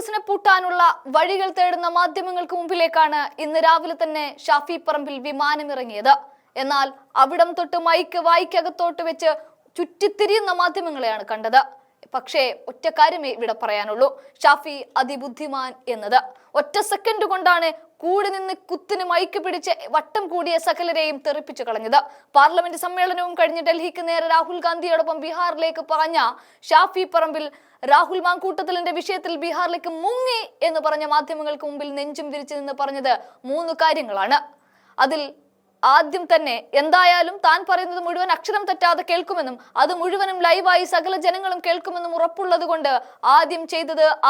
കോൺഗ്രസിനെ പൂട്ടാനുള്ള വഴികൾ തേടുന്ന മാധ്യമങ്ങൾക്ക് മുമ്പിലേക്കാണ് ഇന്ന് രാവിലെ തന്നെ ഷാഫി പറമ്പിൽ വിമാനമിറങ്ങിയത്. എന്നാൽ അവിടം തൊട്ട് മൈക്ക് വായിക്കകത്തോട്ട് വെച്ച് ചുറ്റിത്തിരിയുന്ന മാധ്യമങ്ങളെയാണ് കണ്ടത്. പക്ഷേ ഒറ്റ കാര്യമേ ഇവിടെ പറയാനുള്ളൂ, ഷാഫി അതിബുദ്ധിമാൻ എന്നത്. ഒറ്റ സെക്കൻഡ് കൊണ്ടാണ് കൂടി നിന്ന് കുത്തിന് മൈക്ക് പിടിച്ച് വട്ടം കൂടിയ സകലരെയും തെറിപ്പിച്ചു കളഞ്ഞത്. പാർലമെന്റ് സമ്മേളനവും കഴിഞ്ഞ് ഡൽഹിക്ക് നേരെ രാഹുൽ ഗാന്ധിയോടൊപ്പം ബീഹാറിലേക്ക് പറഞ്ഞ ഷാഫി പറമ്പിൽ രാഹുൽ മാങ്കൂട്ടത്തിലിന്റെ വിഷയത്തിൽ ബീഹാറിലേക്ക് മുങ്ങി എന്ന് പറഞ്ഞ മാധ്യമങ്ങൾക്ക് മുമ്പിൽ നെഞ്ചും വിരിച്ചു നിന്ന് പറഞ്ഞത് 3 കാര്യങ്ങളാണ്. അതിൽ ആദ്യം തന്നെ എന്തായാലും താൻ പറയുന്നത് മുഴുവൻ അക്ഷരം തെറ്റാതെ കേൾക്കുമെന്നും അത് മുഴുവനും ലൈവായി സകല ജനങ്ങളും കേൾക്കുമെന്നും ഉറപ്പുള്ളത് കൊണ്ട്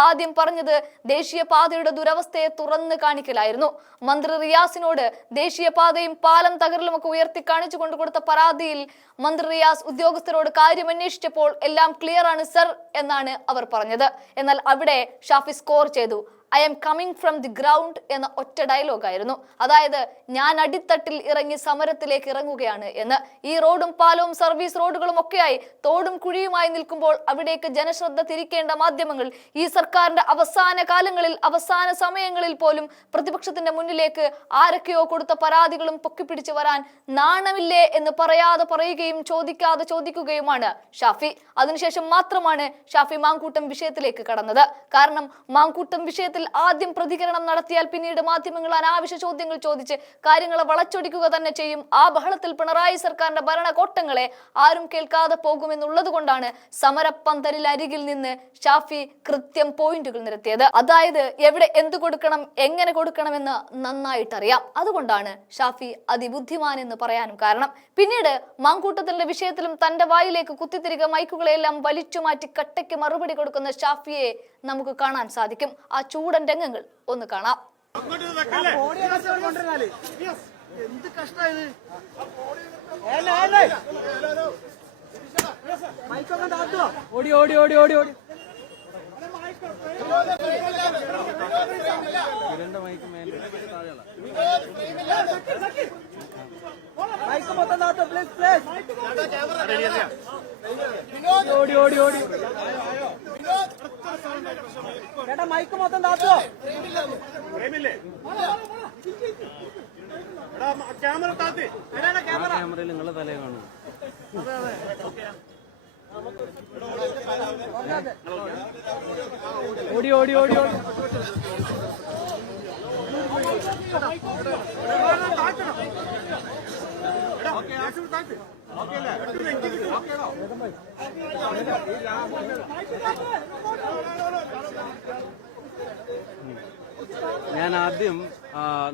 ആദ്യം പറഞ്ഞത് ദേശീയപാതയുടെ ദുരവസ്ഥയെ തുറന്നു കാണിക്കലായിരുന്നു. മന്ത്രി റിയാസിനോട് ദേശീയപാതയും പാലം തകരലും ഒക്കെ ഉയർത്തി കാണിച്ചു കൊണ്ട് കൊടുത്ത പരാതിയിൽ മന്ത്രി റിയാസ് ഉദ്യോഗസ്ഥരോട് കാര്യം അന്വേഷിച്ചപ്പോൾ എല്ലാം ക്ലിയർ ആണ് സർ എന്നാണ് അവർ പറഞ്ഞത്. എന്നാൽ അവിടെ ഷാഫി സ്കോർ ചെയ്തു. I am coming from the ground എന്ന ഒറ്റ ഡയലോഗായിരുന്നു. അതായത് ഞാൻ അടിത്തട്ടിൽ ഇറങ്ങി സമരത്തിലേക്ക് ഇറങ്ങുകയാണ് എന്ന്. ഈ റോഡും പാലവും സർവീസ് റോഡുകളും ഒക്കെയായി തോടും കുഴിയുമായി നിൽക്കുമ്പോൾ അവിടേക്ക് ജനശ്രദ്ധ തിരിക്കേണ്ട മാധ്യമങ്ങൾ ഈ സർക്കാരിന്റെ അവസാന കാലങ്ങളിൽ അവസാന സമയങ്ങളിൽ പോലും പ്രതിപക്ഷത്തിന്റെ മുന്നിലേക്ക് ആരൊക്കെയോ കൊടുത്ത പരാതികളും പൊക്കിപ്പിടിച്ചു വരാൻ നാണമില്ലേ എന്ന് പറയാതെ പറയുകയും ചോദിക്കാതെ ചോദിക്കുകയുമാണ് ഷാഫി. അതിനുശേഷം മാത്രമാണ് ഷാഫി മാങ്കൂട്ടം വിഷയത്തിലേക്ക് കടന്നത്. കാരണം മാങ്കൂട്ടം വിഷയത്തിൽ ആദ്യം പ്രതികരണം നടത്തിയാൽ പിന്നീട് മാധ്യമങ്ങൾ അനാവശ്യ ചോദ്യങ്ങൾ ചോദിച്ച് കാര്യങ്ങളെ വളച്ചൊടിക്കുക തന്നെ ചെയ്യും. ആ ബഹളത്തിൽ പിണറായി സർക്കാരിന്റെ ഭരണകോട്ടങ്ങളെ ആരും കേൾക്കാതെ പോകുമെന്നുള്ളത് കൊണ്ടാണ് സമരപ്പന്തലിൽ അരികിൽ നിന്ന് ഷാഫി കൃത്യം പോയിന്റുകൾ നിരത്തിയത്. അതായത് എവിടെ എന്ത് കൊടുക്കണം എങ്ങനെ കൊടുക്കണമെന്ന് നന്നായിട്ടറിയാം. അതുകൊണ്ടാണ് ഷാഫി അതിബുദ്ധിമാൻ എന്ന് പറയാനും കാരണം. പിന്നീട് മാങ്കൂട്ടത്തിന്റെ വിഷയത്തിലും തന്റെ വായിലേക്ക് കുത്തിത്തിരിക മൈക്കുകളെല്ലാം വലിച്ചുമാറ്റി കട്ടയ്ക്ക് മറുപടി കൊടുക്കുന്ന ഷാഫിയെ നമുക്ക് കാണാൻ സാധിക്കും. ആ ചൂടൻ രംഗങ്ങൾ ഒന്ന് കാണാം. ഓടി ഓടി ഓടി ഓടി ഓടി മൈക്ക് മൊത്തം താത്തോ പ്ലീസ് പ്ലീസ്. ഓടി ഓടി ഓടി ചേട്ടാ മൈക്ക് മൊത്തം താത്തോ. ക്യാമറയിൽ നിങ്ങളെ തലേ കാണും. ഓടി ഓടി ഓടി ഓടി ഞാൻ ആദ്യം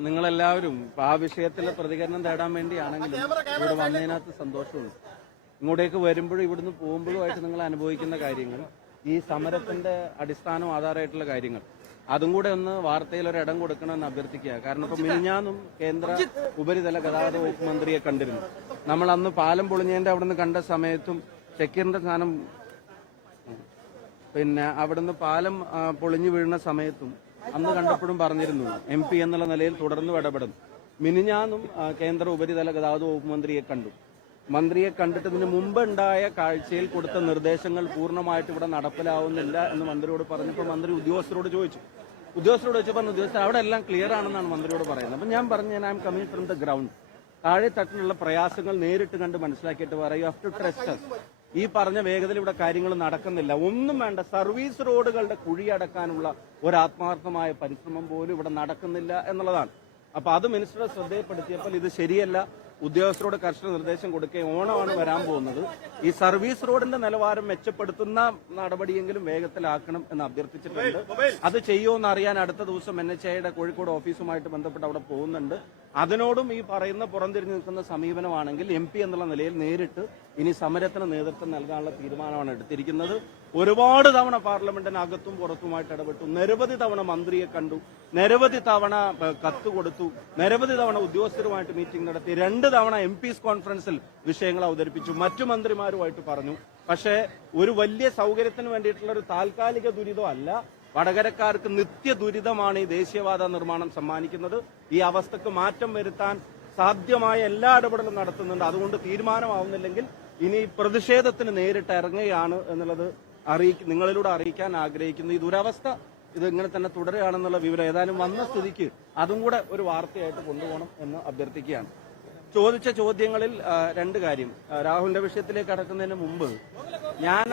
നിങ്ങളെല്ലാവരും ആ വിഷയത്തിലെ പ്രതികരണം തേടാൻ വേണ്ടിയാണെങ്കിലും ഇവിടെ വന്നതിനകത്ത് സന്തോഷമുണ്ട്. ഇങ്ങോട്ടേക്ക് വരുമ്പോഴും ഇവിടുന്ന് പോകുമ്പോഴുമായിട്ട് നിങ്ങൾ അനുഭവിക്കുന്ന കാര്യങ്ങൾ, ഈ സമരത്തിന്റെ അടിസ്ഥാനം ആധാരമായിട്ടുള്ള കാര്യങ്ങൾ, അതും കൂടെ ഒന്ന് വാർത്തയിൽ ഒരു ഇടം കൊടുക്കണമെന്ന് അഭ്യർത്ഥിക്കുക. കാരണം ഇപ്പൊ മിനിഞ്ഞാന്നും കേന്ദ്ര ഉപരിതല ഗതാഗത വകുപ്പ് മന്ത്രിയെ കണ്ടിരുന്നു. നമ്മൾ അന്ന് പാലം പൊളിഞ്ഞതിന്റെ അവിടുന്ന് കണ്ട സമയത്തും ഷക്കീറിന്റെ സ്ഥാനം പിന്നെ അവിടുന്ന് പാലം പൊളിഞ്ഞു വീഴുന്ന സമയത്തും അന്ന് കണ്ടപ്പോഴും പറഞ്ഞിരുന്നു MP എന്നുള്ള നിലയിൽ തുടർന്ന് ഇടപെടുന്നു. മിനിഞ്ഞാന്നും കേന്ദ്ര ഉപരിതല ഗതാഗത വകുപ്പ് മന്ത്രിയെ കണ്ടു. മന്ത്രിയെ കണ്ടിട്ടതിന് മുമ്പുണ്ടായ കാഴ്ചയിൽ കൊടുത്ത നിർദ്ദേശങ്ങൾ പൂർണ്ണമായിട്ട് ഇവിടെ നടപ്പിലാവുന്നില്ല എന്ന് മന്ത്രിയോട് പറഞ്ഞപ്പോൾ മന്ത്രി ഉദ്യോഗസ്ഥരോട് ചോദിച്ചപ്പോൾ ഉദ്യോഗസ്ഥർ അവിടെ എല്ലാം ക്ലിയർ ആണെന്നാണ് മന്ത്രിയോട് പറയുന്നത്. അപ്പം ഞാൻ പറഞ്ഞു, I am coming from the ground. താഴെ തട്ടിലുള്ള പ്രയാസങ്ങൾ നേരിട്ട് കണ്ട് മനസ്സിലാക്കിയിട്ട് പറയും, you have to trust us. ഈ പറഞ്ഞ വേഗതയിൽ ഇവിടെ കാര്യങ്ങൾ നടക്കുന്നില്ല, ഒന്നും വേണ്ട, സർവീസ് റോഡുകളുടെ കുഴിയടക്കാനുള്ള ഒരു ആത്മാർത്ഥമായ പരിശ്രമം പോലും ഇവിടെ നടക്കുന്നില്ല എന്നുള്ളതാണ്. അപ്പൊ അത് മിനിസ്റ്ററുടെ ശ്രദ്ധയിൽപ്പെടുത്തിയപ്പോൾ ഇത് ശരിയല്ല, ഉദ്യോഗസ്ഥരോട് കർശന നിർദ്ദേശം കൊടുക്കുകയും ഓണമാണ് വരാൻ പോകുന്നത്, ഈ സർവീസ് റോഡിന്റെ നിലവാരം മെച്ചപ്പെടുത്തുന്ന നടപടിയെങ്കിലും വേഗത്തിലാക്കണം എന്ന് അഭ്യർത്ഥിച്ചിട്ടുണ്ട്. അത് ചെയ്യുമെന്ന് അറിയാൻ അടുത്ത ദിവസം NHAIയുടെ കോഴിക്കോട് ഓഫീസുമായിട്ട് ബന്ധപ്പെട്ട് അവിടെ പോകുന്നുണ്ട്. അതിനോടും ഈ പറയുന്ന പുറംതിരിഞ്ഞു നിൽക്കുന്ന സമീപനമാണെങ്കിൽ MP എന്നുള്ള നിലയിൽ നേരിട്ട് ഇനി സമരത്തിന് നേതൃത്വം നൽകാനുള്ള തീരുമാനമാണ് എടുത്തിരിക്കുന്നത്. ഒരുപാട് തവണ പാർലമെന്റിനകത്തും പുറത്തുമായിട്ട് ഇടപെട്ടു, നിരവധി തവണ മന്ത്രിയെ കണ്ടു, നിരവധി തവണ കത്ത് കൊടുത്തു, നിരവധി തവണ ഉദ്യോഗസ്ഥരുമായിട്ട് മീറ്റിംഗ് നടത്തി, 2 തവണ MPs കോൺഫറൻസിൽ വിഷയങ്ങൾ അവതരിപ്പിച്ചു, മറ്റു മന്ത്രിമാരുമായിട്ട് പറഞ്ഞു. പക്ഷേ ഒരു വലിയ സൗകര്യത്തിന് വേണ്ടിയിട്ടുള്ള ഒരു താൽക്കാലിക ദുരിതമല്ല, വടകരക്കാർക്ക് നിത്യ ദുരിതമാണ് ഈ ദേശീയപാത നിർമ്മാണം സമ്മാനിക്കുന്നത്. ഈ അവസ്ഥക്ക് മാറ്റം വരുത്താൻ സാധ്യമായ എല്ലാ ഇടപെടലും നടത്തുന്നുണ്ട്. അതുകൊണ്ട് തീരുമാനമാവുന്നില്ലെങ്കിൽ ഇനി പ്രതിഷേധത്തിന് നേരിട്ട് ഇറങ്ങുകയാണ് എന്നുള്ളത് നിങ്ങളിലൂടെ അറിയിക്കാൻ ആഗ്രഹിക്കുന്നു. ഈ ദുരവസ്ഥ ഇത് ഇങ്ങനെ തന്നെ തുടരുകയാണെന്നുള്ള വിവരം ഏതായാലും വന്ന സ്ഥിതിക്ക് അതും കൂടെ ഒരു വാർത്തയായിട്ട് കൊണ്ടുപോകണം എന്ന് അഭ്യർത്ഥിക്കുകയാണ്. ചോദിച്ച ചോദ്യങ്ങളിൽ രണ്ട് കാര്യം. രാഹുലിന്റെ വിഷയത്തിലേക്ക് കടക്കുന്നതിന് മുമ്പ് ഞാൻ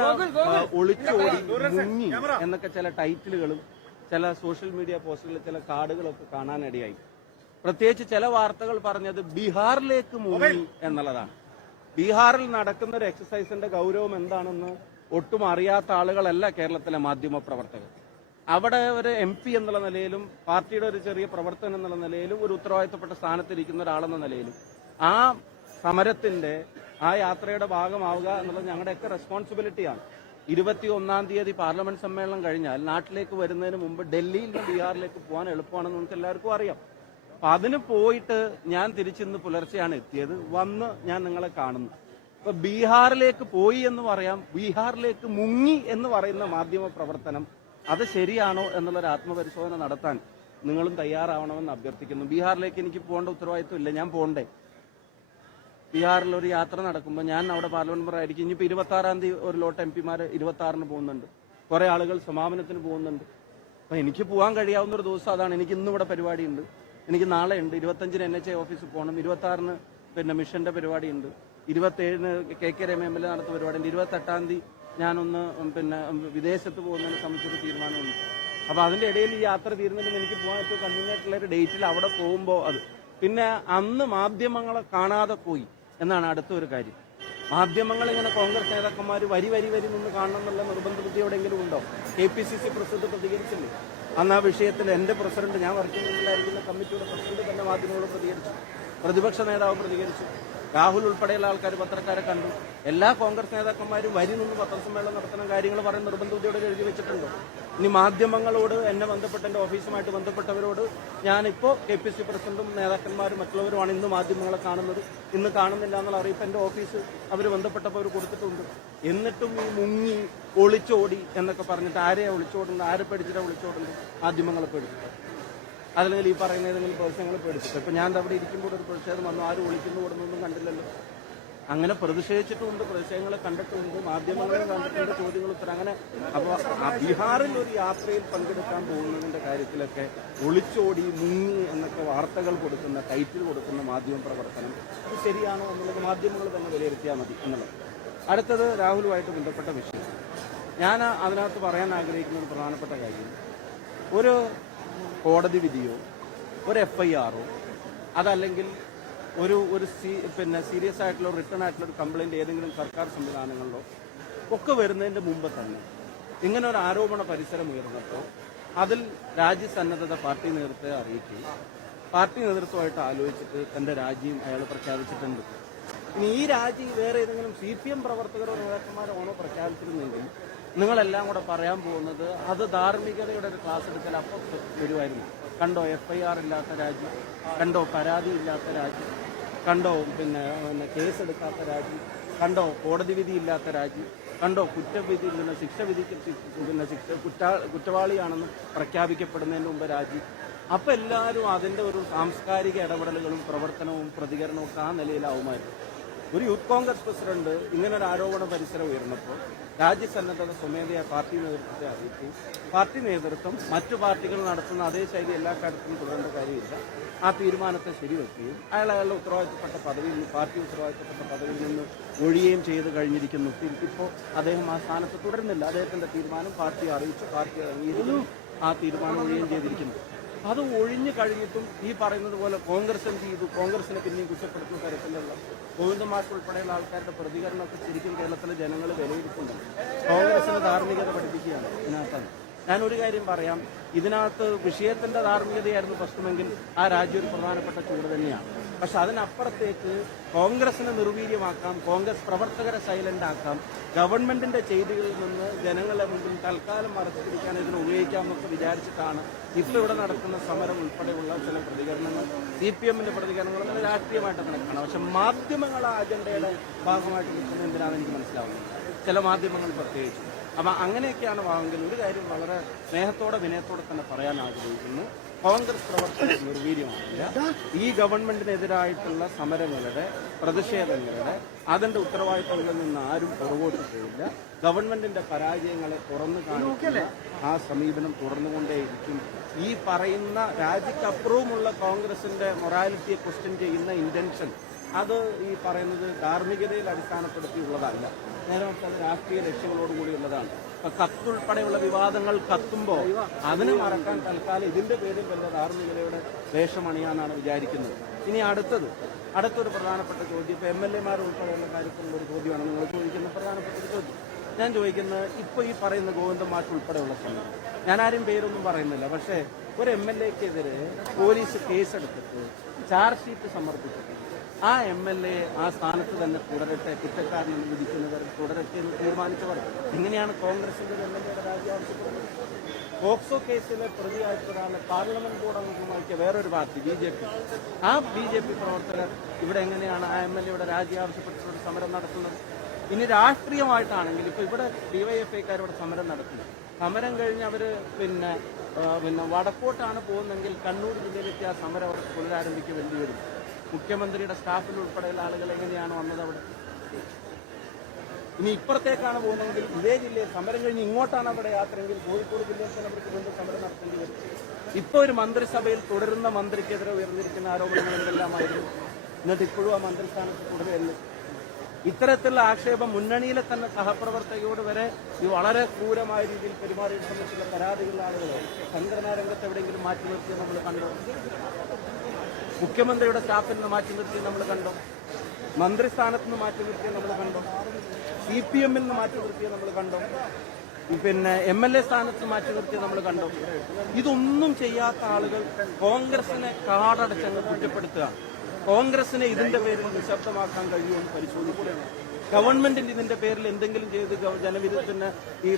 ഒളിച്ചോടി മുങ്ങി എന്നൊക്കെ ചില ടൈറ്റിലുകളും ചില സോഷ്യൽ മീഡിയ പോസ്റ്റുകളിൽ ചില കാർഡുകളൊക്കെ കാണാനിടയായി. പ്രത്യേകിച്ച് ചില വാർത്തകൾ പറഞ്ഞത് ബീഹാറിലേക്ക് മുങ്ങി എന്നുള്ളതാണ്. ബീഹാറിൽ നടക്കുന്ന ഒരു എക്സസൈസിന്റെ ഗൗരവം എന്താണെന്ന് ഒട്ടും അറിയാത്ത ആളുകളല്ല കേരളത്തിലെ മാധ്യമ പ്രവർത്തകർ. അവിടെ ഒരു MP എന്നുള്ള നിലയിലും പാർട്ടിയുടെ ഒരു ചെറിയ പ്രവർത്തനം എന്നുള്ള നിലയിലും ഒരു ഉത്തരവാദിത്തപ്പെട്ട സ്ഥാനത്തിരിക്കുന്ന ഒരാളെന്ന നിലയിലും ആ സമരത്തിന്റെ ആ യാത്രയുടെ ഭാഗമാവുക എന്നുള്ളത് ഞങ്ങളുടെയൊക്കെ റെസ്പോൺസിബിലിറ്റിയാണ്. 21-ാം തീയതി പാർലമെന്റ് സമ്മേളനം കഴിഞ്ഞാൽ നാട്ടിലേക്ക് വരുന്നതിന് മുമ്പ് ഡൽഹിയിൽ നിന്ന് ബീഹാറിലേക്ക് പോകാൻ എളുപ്പമാണെന്ന് നമുക്ക് എല്ലാവർക്കും അറിയാം. അപ്പൊ അതിന് പോയിട്ട് ഞാൻ തിരിച്ചിന്ന് പുലർച്ചെയാണ് എത്തിയത്. വന്ന് ഞാൻ നിങ്ങളെ കാണുന്നു. ഇപ്പൊ ബീഹാറിലേക്ക് പോയി എന്ന് പറയാം, ബീഹാറിലേക്ക് മുങ്ങി എന്ന് പറയുന്ന മാധ്യമ പ്രവർത്തനം അത് ശരിയാണോ എന്നുള്ളൊരു ആത്മപരിശോധന നടത്താൻ നിങ്ങളും തയ്യാറാവണമെന്ന് അഭ്യർത്ഥിക്കുന്നു. ബീഹാറിലേക്ക് എനിക്ക് പോകേണ്ട ഉത്തരവാദിത്വം ഇല്ല, ഞാൻ പോകണ്ടേ? ബീഹാറിൽ ഒരു യാത്ര നടക്കുമ്പോൾ ഞാൻ അവിടെ പാർലമെന്റ് മെമ്പർ ആയിരിക്കും. ഇനിയിപ്പോൾ 26-ാം തീയതി ഒരു ലോട്ട് MP-മാർ 26-ന് പോകുന്നുണ്ട്, കുറെ ആളുകൾ സമാപനത്തിന് പോകുന്നുണ്ട്. അപ്പൊ എനിക്ക് പോകാൻ കഴിയാവുന്ന ഒരു ദിവസം അതാണ്. എനിക്ക് ഇന്ന് ഇവിടെ പരിപാടിയുണ്ട്, എനിക്ക് നാളെ ഉണ്ട്, 25-ന് NHA ഓഫീസിൽ പോകണം, 26-ന് പിന്നെ മിഷന്റെ പരിപാടിയുണ്ട്, 27-ന് KK രമ MLA നടത്തുന്ന പരിപാടിയുണ്ട്, 28-ാം തീയതി ഞാനൊന്ന് പിന്നെ വിദേശത്ത് പോകുന്നതിനെ സംബന്ധിച്ചൊരു തീരുമാനമുണ്ട്. അപ്പൊ അതിന്റെ ഇടയിൽ ഈ യാത്ര തീരുന്നതിന് എനിക്ക് പോകാൻ ഏറ്റവും കൺവീനിയന്റ് ഉള്ള ഒരു ഡേറ്റിൽ അവിടെ പോകുമ്പോൾ അത് പിന്നെ അന്ന് മാധ്യമങ്ങളെ കാണാതെ പോയി എന്നാണ് അടുത്തൊരു കാര്യം. മാധ്യമങ്ങൾ ഇങ്ങനെ കോൺഗ്രസ് നേതാക്കന്മാർ വരി നിന്ന് കാണണം എന്നുള്ള നിർബന്ധ ബുദ്ധി എവിടെയെങ്കിലും ഉണ്ടോ? KPCC പ്രസിഡന്റ് പ്രതികരിച്ചില്ലേ അന്ന് ആ വിഷയത്തിൽ? എന്റെ പ്രസിഡന്റ്, ഞാൻ വർക്കിംഗ് ഗ്രൂപ്പിലായിരിക്കുന്ന കമ്മിറ്റിയുടെ പ്രസിഡന്റ് തന്നെ മാധ്യമങ്ങളോട് പ്രതികരിച്ചു, പ്രതിപക്ഷ നേതാവ് പ്രതികരിച്ചു, രാഹുൽ ഉൾപ്പെടെയുള്ള ആൾക്കാർ പത്രക്കാരെ കണ്ടു. എല്ലാ കോൺഗ്രസ് നേതാക്കന്മാരും വരി നിന്ന് പത്രസമ്മേളനം നടത്തുന്ന കാര്യങ്ങൾ പറയുന്ന നിർബന്ധ ബുദ്ധിയോടെ എഴുതി വെച്ചിട്ടുണ്ടോ? ഇനി മാധ്യമങ്ങളോട് എന്നെ ബന്ധപ്പെട്ട എന്റെ ഓഫീസുമായിട്ട് ബന്ധപ്പെട്ടവരോട് ഞാനിപ്പോ KPCC പ്രസിഡന്റും നേതാക്കന്മാരും മറ്റുള്ളവരുമാണ് ഇന്ന് മാധ്യമങ്ങളെ കാണുന്നത്, ഇന്ന് കാണുന്നില്ല എന്നുള്ള അറിയിപ്പ് എന്റെ ഓഫീസ് അവർ ബന്ധപ്പെട്ടപ്പോൾ അവർ കൊടുത്തിട്ടുണ്ട്. എന്നിട്ടും ഈ മുങ്ങി ഒളിച്ചോടി എന്നൊക്കെ പറഞ്ഞിട്ട് ആരെയാ ഒളിച്ചോടുന്നത്? ആരെ പേടിച്ചിട്ടാണ് ഒളിച്ചോടുന്നത്? മാധ്യമങ്ങളെ പേടിച്ചിട്ട്, അതല്ലെങ്കിൽ ഈ പറയുന്ന ഏതെങ്കിലും പ്രശ്നങ്ങൾ പേടിച്ചിട്ട്. ഇപ്പൊ ഞാൻ അവിടെ ഇരിക്കുമ്പോൾ ഒരു പ്രതിഷേധം വന്നു, ആരും ഒളിക്കുന്നു ഓടുന്നൊന്നും കണ്ടില്ലല്ലോ. അങ്ങനെ പ്രതിഷേധിച്ചിട്ടുമുണ്ട്, പ്രതിഷേധങ്ങളെ കണ്ടിട്ടുമുണ്ട്, മാധ്യമങ്ങളെ കണ്ടിട്ടുണ്ട്, ചോദ്യങ്ങൾ ഉത്തരം അങ്ങനെ. അപ്പോൾ ബീഹാറിൽ ഒരു യാത്രയിൽ പങ്കെടുക്കാൻ പോകുന്നതിന്റെ കാര്യത്തിലൊക്കെ ഒളിച്ചോടി മുങ്ങി എന്നൊക്കെ വാർത്തകൾ കൊടുക്കുന്ന, ടൈറ്റിൽ കൊടുക്കുന്ന മാധ്യമ പ്രവർത്തനം അത് ശരിയാണോ എന്നുള്ളത് മാധ്യമങ്ങൾ തന്നെ വിലയിരുത്തിയാൽ മതി എന്നുള്ളത്. അടുത്തത് രാഹുലുമായിട്ട് ബന്ധപ്പെട്ട വിഷയം. ഞാൻ അതിനകത്ത് പറയാൻ ആഗ്രഹിക്കുന്ന ഒരു പ്രധാനപ്പെട്ട കാര്യം, ഒരു കോടതി വിധിയോ ഒരു FIR അതല്ലെങ്കിൽ ഒരു പിന്നെ സീരിയസ് ആയിട്ടുള്ള റിട്ടേൺ ആയിട്ടുള്ള ഒരു കംപ്ലൈന്റ് ഏതെങ്കിലും സർക്കാർ സംവിധാനങ്ങളിലോ ഒക്കെ വരുന്നതിന്റെ മുമ്പ് തന്നെ ഇങ്ങനെ ഒരു ആരോപണ പരിസരം ഉയർന്നപ്പോൾ അതിൽ രാജ്യസന്നദ്ധത പാർട്ടി നേതൃത്വത്തെ അറിയിക്കുകയും പാർട്ടി നേതൃത്വമായിട്ട് ആലോചിച്ചിട്ട് തന്റെ രാജിയും അയാൾ പ്രഖ്യാപിച്ചിട്ടുണ്ട്. ഇനി ഈ രാജി വേറെ ഏതെങ്കിലും CPM പ്രവർത്തകരോ നേതാക്കന്മാരോ ആണോ പ്രഖ്യാപിച്ചിരുന്നെങ്കിൽ നിങ്ങളെല്ലാം കൂടെ പറയാൻ പോകുന്നത് അത് ധാർമ്മികതയുടെ ഒരു ക്ലാസ് എടുക്കൽ അപ്പം വരുമായിരുന്നു. കണ്ടോ FIR ഇല്ലാത്ത രാജ്യം, കണ്ടോ പരാതി ഇല്ലാത്ത രാജ്യം, കണ്ടോ പിന്നെ കേസെടുക്കാത്ത രാജ്യം, കണ്ടോ കോടതി വിധി ഇല്ലാത്ത രാജ്യം, കണ്ടോ കുറ്റവിധി ശിക്ഷ വിധിക്ക് കുറ്റവാളിയാണെന്ന് പ്രഖ്യാപിക്കപ്പെടുന്നതിന് മുമ്പ് രാജ്യം. അപ്പൊ എല്ലാവരും അതിന്റെ ഒരു സാംസ്കാരിക ഇടപെടലുകളും പ്രവർത്തനവും പ്രതികരണവും ഒക്കെ ആ നിലയിലാവുമായിരുന്നു. ഒരു യൂത്ത് കോൺഗ്രസ് പ്രസിഡന്റ് ഇങ്ങനെ ഒരു ആരോപണ പരിസരം ഉയർന്നപ്പോൾ രാജ്യസന്നദ്ധത സ്വമേധയാ പാർട്ടി നേതൃത്വത്തെ അറിയിച്ചു. പാർട്ടി നേതൃത്വം മറ്റു പാർട്ടികൾ നടത്തുന്ന അതേ ശൈലി എല്ലാ കാര്യത്തിലും തുടരേണ്ട കാര്യമില്ല, ആ തീരുമാനത്തെ ശരിവെക്കുകയും അയാളുടെ ഉത്തരവാദിത്തപ്പെട്ട പദവിയിൽ നിന്ന്, പാർട്ടി ഉത്തരവാദിത്തപ്പെട്ട പദവിയിൽ നിന്ന് ഒഴിയുകയും ചെയ്ത് കഴിഞ്ഞിരിക്കുന്നു. ഇപ്പോൾ അദ്ദേഹം ആ സ്ഥാനത്ത് തുടരുന്നില്ല. അദ്ദേഹത്തിന്റെ തീരുമാനം പാർട്ടി അറിയിച്ചു, പാർട്ടി അംഗീകരിക്കുന്നു, ആ തീരുമാനം ഒഴിയുകയും ചെയ്തിരിക്കുന്നു. അത് ഒഴിഞ്ഞു കഴിഞ്ഞിട്ടും ഈ പറയുന്നത് പോലെ കോൺഗ്രസ് എന്ത് ചെയ്തു? കോൺഗ്രസിനെ പിന്നെയും കുറ്റപ്പെടുത്തുന്ന തരത്തിലുള്ള ഗോവിന്ദമാർക്ക് ഉൾപ്പെടെയുള്ള ആൾക്കാരുടെ പ്രതികരണമൊക്കെ ശരിക്കും കേരളത്തിലെ ജനങ്ങൾ വിലയിരുത്തുന്നുണ്ട്. കോൺഗ്രസിന് ധാർമ്മികത പഠിപ്പിക്കുകയാണ് ഇതിനകത്താണ്. ഞാനൊരു കാര്യം പറയാം, ഇതിനകത്ത് വിഷയത്തിന്റെ ധാർമ്മികതയായിരുന്നു പ്രശ്നമെങ്കിൽ ആ രാജ്യം ഒരു പ്രധാനപ്പെട്ട ചൂട് തന്നെയാണ്. പക്ഷെ അതിനപ്പുറത്തേക്ക് കോൺഗ്രസിനെ നിർവീര്യമാക്കാം, കോൺഗ്രസ് പ്രവർത്തകരെ സൈലന്റ് ആക്കാം, ഗവൺമെന്റിന്റെ ചെയ്തികളിൽ നിന്ന് ജനങ്ങളെ മുമ്പിൽ തൽക്കാലം മറച്ചു പിടിക്കാൻ ഇതിനെ ഉപയോഗിക്കാമെന്നൊക്കെ വിചാരിച്ചിട്ടാണ് ഇപ്പോൾ ഇവിടെ നടക്കുന്ന സമരം ഉൾപ്പെടെയുള്ള ചില പ്രതികരണങ്ങൾ, CPMന്റെ പ്രതികരണങ്ങൾ അങ്ങനെ രാഷ്ട്രീയമായിട്ട് നടക്കണം. പക്ഷെ മാധ്യമങ്ങൾ ആ അജണ്ടയുടെ ഭാഗമായിട്ട് നിൽക്കുന്നത് എന്തിനാണെന്ന് എനിക്ക് മനസ്സിലാവുന്നത്, ചില മാധ്യമങ്ങൾ പ്രത്യേകിച്ചു. അപ്പം അങ്ങനെയൊക്കെയാണ് ഭാവമെങ്കിൽ ഒരു കാര്യം വളരെ സ്നേഹത്തോടെ വിനയത്തോടെ തന്നെ പറയാൻ ആഗ്രഹിക്കുന്നു. കോൺഗ്രസ് പ്രവർത്തകർ നിർവീര്യമാവില്ല. ഈ ഗവൺമെന്റിനെതിരായിട്ടുള്ള സമരങ്ങളുടെ പ്രതിഷേധങ്ങളുടെ അതിന്റെ ഉത്തരവാദിത്തങ്ങളിൽ നിന്ന് ആരും പുറകോട്ട് പോയില്ല. ഗവൺമെന്റിന്റെ പരാജയങ്ങളെ തുറന്നു കാണിക്കുന്ന ആ സമീപനം തുടർന്നുകൊണ്ടേയിരിക്കും. ഈ പറയുന്ന രാജിക്കപ്പുറവുമുള്ള കോൺഗ്രസിന്റെ മൊറാലിറ്റിയെ ക്വസ്റ്റ്യൻ ചെയ്യുന്ന ഇന്റൻഷൻ അത് ഈ പറയുന്നത് ധാർമ്മികതയിൽ അടിസ്ഥാനപ്പെടുത്തിയുള്ളതല്ല, നേരെ മറിച്ച് അത് രാഷ്ട്രീയ ലക്ഷ്യങ്ങളോടുകൂടിയുള്ളതാണ്. ഇപ്പൊ കത്തുൾപ്പെടെയുള്ള വിവാദങ്ങൾ കത്തുമ്പോൾ അതിനെ മറക്കാൻ തൽക്കാലം ഇതിന്റെ പേരിൽ വല്ല ധാർമ്മികതയുടെ വേഷമണിയാന്നാണ് വിചാരിക്കുന്നത്. ഇനി അടുത്തൊരു പ്രധാനപ്പെട്ട ചോദ്യം, ഇപ്പൊ MLA-മാർ ഉൾപ്പെടെയുള്ള കാര്യത്തിലുള്ള ഒരു ചോദ്യമാണ് നിങ്ങൾ ചോദിക്കുന്ന പ്രധാനപ്പെട്ട ഒരു ചോദ്യം. ഞാൻ ചോദിക്കുന്നത്, ഇപ്പൊ ഈ പറയുന്ന ഗോവിന്ദൻ മാഷ് ഉൾപ്പെടെയുള്ള സമയം, ഞാൻ ആരും പേരൊന്നും പറയുന്നില്ല, പക്ഷേ ഒരു MLA-ക്കെതിരെ പോലീസ് കേസെടുത്തിട്ട് ചാർജ് ഷീറ്റ് സമർപ്പിച്ചിട്ട് ആ MLA ആ സ്ഥാനത്ത് തന്നെ തുടരട്ടെ, കുറ്റക്കാരനെന്ന് വിധിക്കുന്നവർ തുടരട്ടെ എന്ന് തീരുമാനിച്ചവർ എങ്ങനെയാണ് കോൺഗ്രസിന്റെ MLA-യുടെ രാജി ആവശ്യപ്പെടുന്നത്? പോക്സോ കേസിലെ പ്രതിയായിട്ടൊരാളെ പാർലമെന്റ് ബോർഡ് അംഗമാക്കിയ വേറൊരു പാർട്ടി BJP, ആ BJP പ്രവർത്തകർ ഇവിടെ എങ്ങനെയാണ് ആ MLA-യുടെ രാജി ആവശ്യപ്പെട്ടിട്ട് സമരം നടത്തുന്നത്? ഇനി രാഷ്ട്രീയമായിട്ടാണെങ്കിൽ ഇപ്പൊ ഇവിടെ DYFI-ക്കാർ ഇവിടെ സമരം നടത്തുന്നു. സമരം കഴിഞ്ഞ് അവര് പിന്നെ വടക്കോട്ടാണ് പോകുന്നതെങ്കിൽ കണ്ണൂർ ജില്ലയിലെത്തി ആ സമരം അവർ പുനരാരംഭിക്കേണ്ടി വരും. മുഖ്യമന്ത്രിയുടെ സ്റ്റാഫിൽ ഉൾപ്പെടെയുള്ള ആളുകൾ എങ്ങനെയാണ് വന്നത് അവിടെ? ഇനി ഇപ്പുറത്തേക്കാണ് പോകുന്നതെങ്കിൽ ഇതേ ജില്ലയിൽ സമരം കഴിഞ്ഞ് ഇങ്ങോട്ടാണ് അവിടെ യാത്രയെങ്കിൽ കോഴിക്കോട് ജില്ലയിൽ തന്നെ അവർക്ക് വീണ്ടും സമരം നടത്തേണ്ടി വരും. ഇപ്പൊ ഒരു മന്ത്രിസഭയിൽ തുടരുന്ന മന്ത്രിക്കെതിരെ ഉയർന്നിരിക്കുന്ന ആരോപണങ്ങൾ എന്തെല്ലാമായിരുന്നു? എന്നിട്ട് ഇപ്പോഴും ആ മന്ത്രിസ്ഥാനത്ത് തുടരുകയല്ലേ? ഇത്തരത്തിലുള്ള ആക്ഷേപം മുന്നണിയിലെ തന്നെ സഹപ്രവർത്തകയോട് വരെ ഈ വളരെ ക്രൂരമായ രീതിയിൽ പെരുമാറിയിട്ടുള്ള ചില പരാതികളുള്ള ആളുകളെ സംഘടനാ രംഗത്ത് എവിടെയെങ്കിലും മാറ്റി നിർത്തിയത് നമ്മൾ കണ്ടോ? മുഖ്യമന്ത്രിയുടെ സ്റ്റാഫിൽ നിന്ന് മാറ്റി നിർത്തിയത് നമ്മൾ കണ്ടോ? മന്ത്രിസ്ഥാനത്ത് നിന്ന് മാറ്റി നിർത്തിയത് നമ്മൾ കണ്ടോ? CPM-ൽ നിന്ന് മാറ്റി നിർത്തിയത് നമ്മൾ കണ്ടോ? പിന്നെ MLA സ്ഥാനത്ത് മാറ്റി നിർത്തിയത് നമ്മൾ കണ്ടോ? ഇതൊന്നും ചെയ്യാത്ത ആളുകൾ കോൺഗ്രസിനെ കാടടച്ചങ്ങ് കുറ്റപ്പെടുത്തുകയാണ്. കോൺഗ്രസിനെ ഇതിന്റെ പേരിൽ നിശബ്ദമാക്കാൻ കഴിയുമെന്ന് പരിശോധിക്കുകയാണ്. ഗവൺമെന്റിന് ഇതിന്റെ പേരിൽ എന്തെങ്കിലും ചെയ്ത് ജനവിരുദ്ധത്തിന് ഈ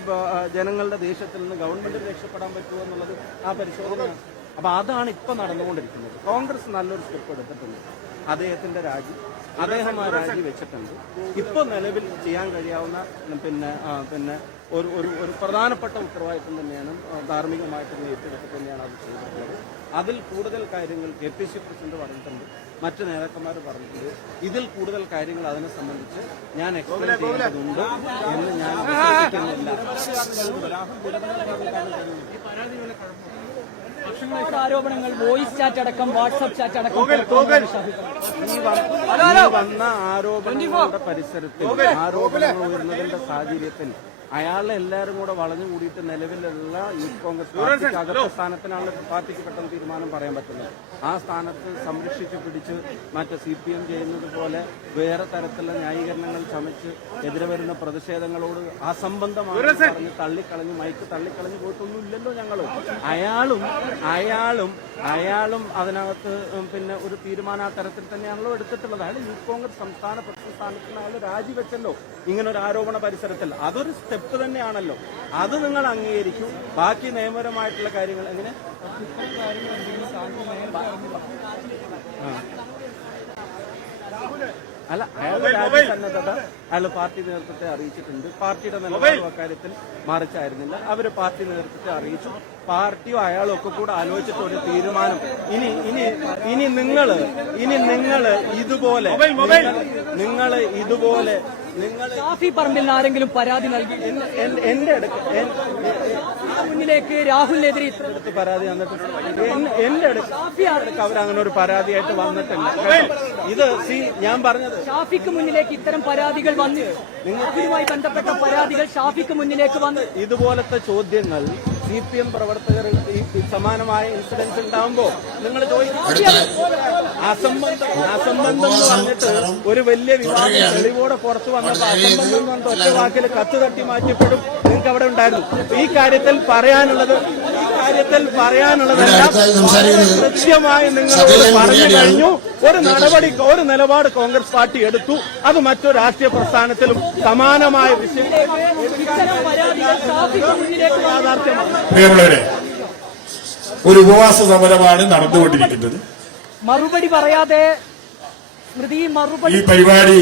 ജനങ്ങളുടെ ദേശത്തിൽ നിന്ന് ഗവൺമെന്റിന് രക്ഷപ്പെടാൻ പറ്റുമോ എന്നുള്ളത് ആ പരിശോധനയാണ്. അപ്പൊ അതാണ് ഇപ്പൊ നടന്നുകൊണ്ടിരിക്കുന്നത്. കോൺഗ്രസ് നല്ലൊരു സ്റ്റെപ്പ് എടുത്തിട്ടുണ്ട്. അദ്ദേഹത്തിന്റെ രാജി അദ്ദേഹം ആ രാജി വെച്ചിട്ടുണ്ട്. ഇപ്പൊ നിലവിൽ ചെയ്യാൻ കഴിയാവുന്ന പിന്നെ ഒരു പ്രധാനപ്പെട്ട ഉത്തരവാദിത്വം തന്നെയാണ്, ധാർമ്മികമായിട്ട് ഏറ്റെടുത്ത് തന്നെയാണ് അത് ചെയ്തിട്ടുള്ളത്. അതിൽ കൂടുതൽ കാര്യങ്ങൾ KPC പ്രസിഡന്റ് പറഞ്ഞിട്ടുണ്ട്, മറ്റു നേതാക്കന്മാർ പറഞ്ഞിട്ടുണ്ട്. ഇതിൽ കൂടുതൽ കാര്യങ്ങൾ അതിനെ സംബന്ധിച്ച് ഞാൻ എക്സ്പ്ലെയിൻ ചെയ്യേണ്ടതുണ്ട് എന്ന് ഞാൻ വിശ്വസിക്കുന്നില്ല. ആരോപണങ്ങൾ വോയിസ് ചാറ്റ് അടക്കം വാട്സ്ആപ്പ് ചാറ്റ് അടക്കം വന്ന ആരോപണങ്ങളുടെ പരിസരത്തിൽ ആരോപണങ്ങൾ ഉയർന്നതിന്റെ സാഹചര്യത്തിൽ അയാളെ എല്ലാവരും കൂടെ വളഞ്ഞു കൂടിയിട്ട് നിലവിലുള്ള യൂത്ത് കോൺഗ്രസ് പാർട്ടിക്ക് അകത്ത സ്ഥാനത്തിനാണ് പാർട്ടിക്ക് പെട്ടെന്ന് തീരുമാനം പറയാൻ പറ്റുന്നത്. ആ സ്ഥാനത്ത് സംരക്ഷിച്ച് പിടിച്ച് മറ്റ് CPM ചെയ്യുന്നത് പോലെ വേറെ തരത്തിലുള്ള ന്യായീകരണങ്ങൾ ചമച്ച് എതിരെ വരുന്ന പ്രതിഷേധങ്ങളോട് അസംബന്ധമായി പറഞ്ഞ് തള്ളിക്കളഞ്ഞ് മൈക്ക് തള്ളിക്കളഞ്ഞു പോയിട്ടൊന്നുമില്ലല്ലോ ഞങ്ങൾ. അയാളും അതിനകത്ത് പിന്നെ ഒരു തീരുമാനം ആ തരത്തിൽ തന്നെയാണല്ലോ എടുത്തിട്ടുള്ളത്. അയാൾ യൂത്ത് കോൺഗ്രസ് സംസ്ഥാന പ്രസിഡന്റ് സ്ഥാനത്തിന് അയാൾ രാജിവെച്ചല്ലോ ഇങ്ങനെ ഒരു ആരോപണ പരിസരത്തിൽ. അതൊരു സ്റ്റെപ്പ് തന്നെയാണല്ലോ, അത് നിങ്ങൾ അംഗീകരിക്കും. ബാക്കി നിയമപരമായിട്ടുള്ള കാര്യങ്ങൾ എങ്ങനെ അല്ല, അയാളുടെ രാജ്യസന്നദ്ധത അയാൾ പാർട്ടി നേതൃത്വത്തെ അറിയിച്ചിട്ടുണ്ട്. പാർട്ടിയുടെ നിലപാട് അക്കാര്യത്തിൽ മറിച്ചായിരുന്നില്ല. അവര് പാർട്ടി നേതൃത്വത്തെ അറിയിച്ചു. പാർട്ടിയോ അയാളും ഒക്കെ കൂടെ ആലോചിച്ചിട്ട് ഒരു തീരുമാനം. ഇനി നിങ്ങൾ ഇതുപോലെ ഷാഫി പറമ്പിൽ ആരെങ്കിലും പരാതി നൽകി എന്റെ മുന്നിലേക്ക് രാഹുലിനെതിരെ പരാതി വന്നിട്ടുണ്ട്? എന്റെ അടുത്ത് അവരങ്ങനെ ഒരു പരാതിയായിട്ട് വന്നിട്ടില്ല. ഇത് ഞാൻ പറഞ്ഞത് ഷാഫിക്ക് മുന്നിലേക്ക് ഇത്തരം പരാതികൾ വന്നു, ഇതുമായി ബന്ധപ്പെട്ട പരാതികൾ ഷാഫിക്ക് മുന്നിലേക്ക് വന്നു. ഇതുപോലത്തെ ചോദ്യങ്ങൾ CPM പ്രവർത്തകർ ഈ സമാനമായ ഇൻസിഡൻസ് ഉണ്ടാകുമ്പോ നിങ്ങൾ അസംബന്ധം എന്ന് പറഞ്ഞിട്ട് ഒരു വലിയ വിവാദം തെളിവോടെ പുറത്തു വന്നപ്പോ അസംബന്ധം എന്ന് പറഞ്ഞിട്ട് ഒറ്റ വാക്കിൽ കത്ത് തട്ടി മാറ്റിയപ്പോഴും നിങ്ങൾക്ക് അവിടെ ഉണ്ടായിരുന്നു. ഈ കാര്യത്തിൽ പറയാനുള്ളത് കൃത്യമായി നിങ്ങളോട് പറഞ്ഞു കഴിഞ്ഞു. ഒരു നിലപാട് കോൺഗ്രസ് പാർട്ടി എടുത്തു. അത് മറ്റൊരു രാഷ്ട്രീയ പ്രസ്ഥാനത്തിലും സമാനമായ വിഷയം പ്രിയമുള്ളവരെ, ഒരു ഉപവാസ സമരമാണ് നടന്നുകൊണ്ടിരിക്കുന്നത്. മറുപടി പറയാതെ ഈ പരിപാടി